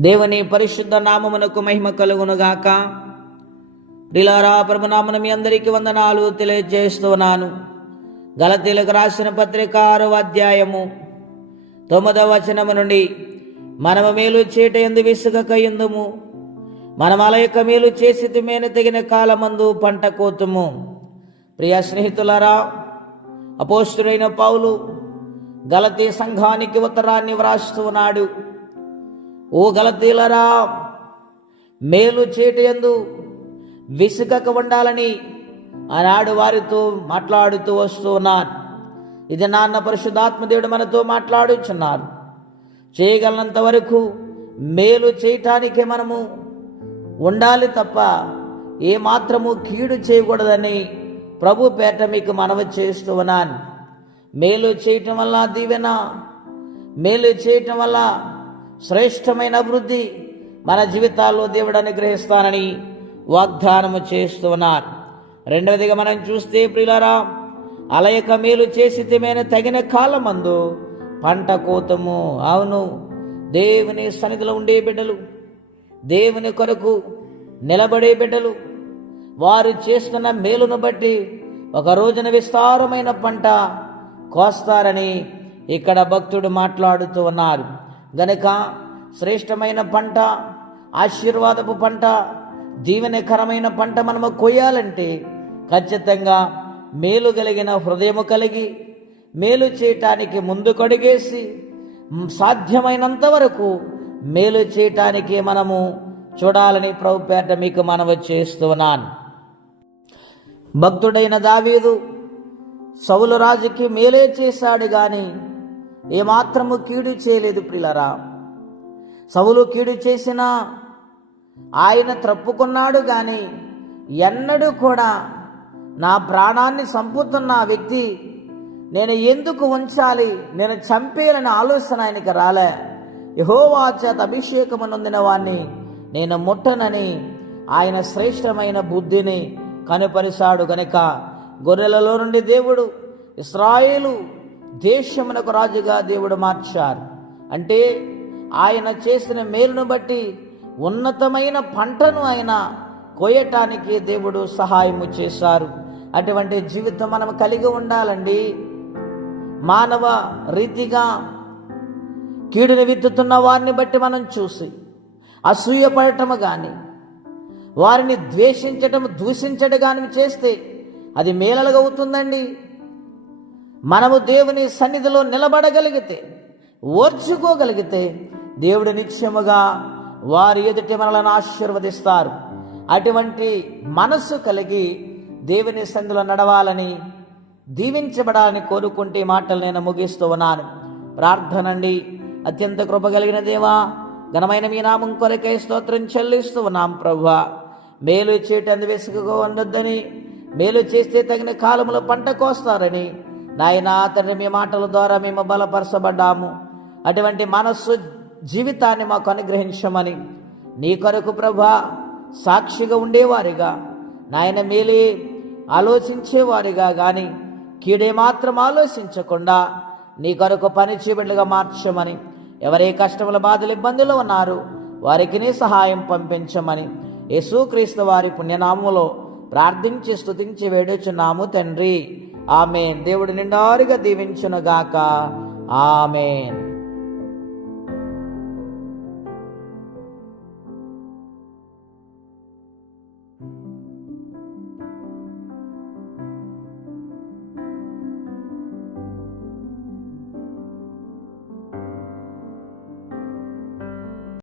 దేవుని పరిశుద్ధ నామమునకు మహిమ కలుగునుగాక. ప్రిలారా ప్రభునామన మీ అందరికీ వందనాలు తెలియజేస్తున్నాను. గలతీలకు రాసిన పత్రిక ఆరో అధ్యాయము తొమ్మిదవ వచనము నుండి మనము మేలు చీట ఎందు విసుగక ఎందుము? మనం అలయక మేలు చేసి మేన తగిన కాలమందు పంట కోతుము? ప్రియ స్నేహితులరా అపోస్తుడైన పౌలు గలతీ సంఘానికి ఉత్తరాన్ని వ్రాస్తున్నాడు. ఉన్నాడు ఓ గలతీలరా మేలు చేటయందు విసుగక ఉండాలని ఆనాడు వారితో మాట్లాడుతూ వస్తూ ఉన్నాను. ఇది నాన్న పరిశుద్ధాత్మదేవుడు మనతో మాట్లాడుచున్నారు చేయగలనంత వరకు మేలు చేయటానికే మనము ఉండాలి తప్ప ఏ మాత్రము కీడు చేయకూడదని ప్రభు పేట మీకు మనవి చేస్తూ ఉన్నాను. మేలు చేయటం వల్ల దీవెన మేలు చేయటం వల్ల శ్రేష్టమైన అభివృద్ధి మన జీవితాల్లో దేవుడు అనుగ్రహిస్తానని వాగ్దానము చేస్తున్నారు రెండవదిగా మనం చూస్తే ప్రియులారా అలయక మేలు చేసి తగిన కాలమందు పంట కోతము. అవును దేవుని సన్నిధిలో ఉండే బిడ్డలు దేవుని కొరకు నిలబడే బిడ్డలు వారు చేస్తున్న మేలును బట్టి ఒక రోజున విస్తారమైన పంట కోస్తారని ఇక్కడ భక్తుడు మాట్లాడుతూ ఉన్నారు. గనుక శ్రేష్టమైన పంట ఆశీర్వాదపు పంట దీవెనకరమైన పంట మనము కొయ్యాలంటే ఖచ్చితంగా మేలు కలిగిన హృదయము కలిగి మేలు చేయటానికి ముందు కడిగేసి సాధ్యమైనంత వరకు మేలు చేయటానికి మనము చూడాలని ప్రభుపేట మీకు మనవి చేస్తున్నాను భక్తుడైన దావీదు సౌలు రాజుకి మేలే చేశాడు కానీ ఏమాత్రము కీడు చేయలేదు ప్రిలరా. సవులు కీడు చేసినా ఆయన త్రప్పుకున్నాడు గాని ఎన్నడూ కూడా నా ప్రాణాన్ని సంపుతున్న ఆ వ్యక్తి నేను ఎందుకు ఉంచాలి నేను చంపేయాలని ఆలోచన ఆయనకి రాలే. యహోవా చేత అభిషేకము నొందిన వాణ్ణి నేను ముట్టనని ఆయన శ్రేష్టమైన బుద్ధిని కనుపరిశాడు గనుక గొర్రెలలో నుండి దేవుడు ఇస్రాయేలు దేశమునకు రాజుగా దేవుడు మార్చారు. అంటే ఆయన చేసిన మేలును బట్టి ఉన్నతమైన పంటను ఆయన కోయటానికి దేవుడు సహాయము చేశారు. అటువంటి జీవితం మనం కలిగి ఉండాలండి. మానవ రీతిగా కీడుని విత్తుతున్న వారిని బట్టి మనం చూసి అసూయపడటము కానీ వారిని ద్వేషించటం దూషించడం కానీ చేస్తే అది మేలలుగా అవుతుందండి మనము దేవుని సన్నిధిలో నిలబడగలిగితే ఓర్చుకోగలిగితే దేవుడు నిత్యముగా వారి ఎదుటి మనలను ఆశీర్వదిస్తారు. అటువంటి మనస్సు కలిగి దేవుని సన్నిధిలో నడవాలని దీవించబడాలని కోరుకుంటే మాటలు నేను ముగిస్తూ ఉన్నాను. ప్రార్థనండి. అత్యంత కృప కలిగిన దేవా ఘనమైన మీ నామం కొరకై స్తోత్రం చెల్లిస్తూ ఉన్నాం ప్రభువ. మేలు చేయటం వెసుకగా ఉండొద్దని మేలు చేస్తే తగిన కాలంలో పంట కోస్తారని నాయన తండ్రి మీ మాటల ద్వారా మేము బలపరచబడ్డాము. అటువంటి మనస్సు జీవితాన్ని మాకు అనుగ్రహించమని నీ కొరకు ప్రభా సాక్షిగా ఉండేవారిగా నాయన మేలే ఆలోచించేవారిగా కానీ కీడే మాత్రం ఆలోచించకుండా నీ కొరకు పని మార్చమని ఎవరే కష్టముల బాధలు ఇబ్బందులు ఉన్నారు వారికి నీ సహాయం పంపించమని యేసుక్రీస్తు వారి పుణ్యనామములో ప్రార్థించి స్తుతించి వేడుచున్నాము తండ్రి. ఆమెన్. దేవుడు నిండారుగా దీవించునుగాక. ఆమెన్.